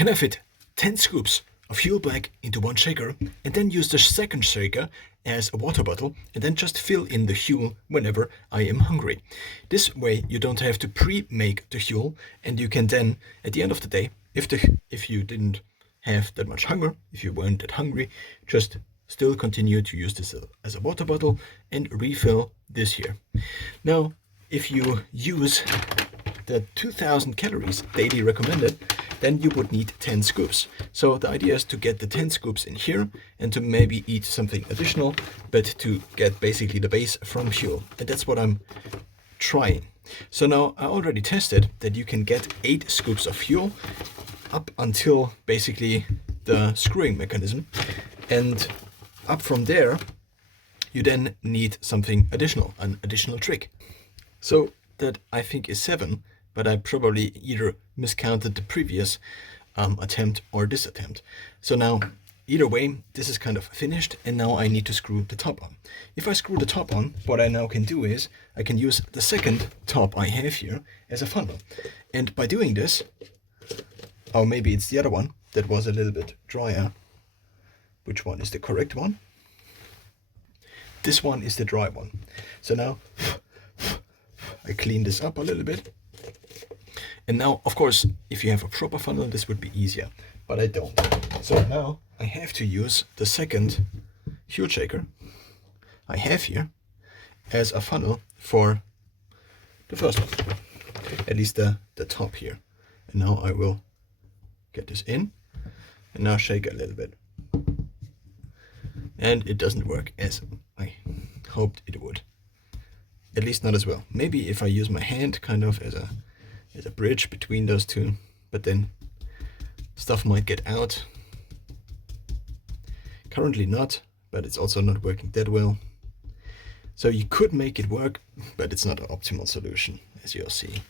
can I fit 10 scoops of fuel black into one shaker and then use the second shaker as a water bottle and then just fill in the fuel whenever I am hungry. This way you don't have to pre-make the fuel, and you can then, at the end of the day, if you didn't have that much hunger, if you weren't that hungry, just still continue to use this as a water bottle and refill this here. Now, if you use the 2000 calories daily recommended, then you would need 10 scoops. So the idea is to get the 10 scoops in here and to maybe eat something additional, but to get basically the base from fuel. And that's what I'm trying. So now I already tested that you can get 8 scoops of fuel up until basically the screwing mechanism. And up from there, you then need something additional, an additional trick. So that I think is 7, but I probably either miscounted the previous attempt or this attempt. So now, either way, this is kind of finished, and now I need to screw the top on. If I screw the top on, what I now can do is I can use the second top I have here as a funnel. And by doing this, or maybe it's the other one that was a little bit drier. Which one is the correct one? This one is the dry one. So now I clean this up a little bit. And now, of course, if you have a proper funnel, this would be easier, but I don't. So now I have to use the second fuel shaker I have here as a funnel for the first one, at least the top here. And now I will get this in and now shake a little bit. And it doesn't work as I hoped it would. At least not as well. Maybe if I use my hand kind of as a bridge between those two, but then stuff might get out. Currently not, but it's also not working that well. So you could make it work, but it's not an optimal solution, as you'll see.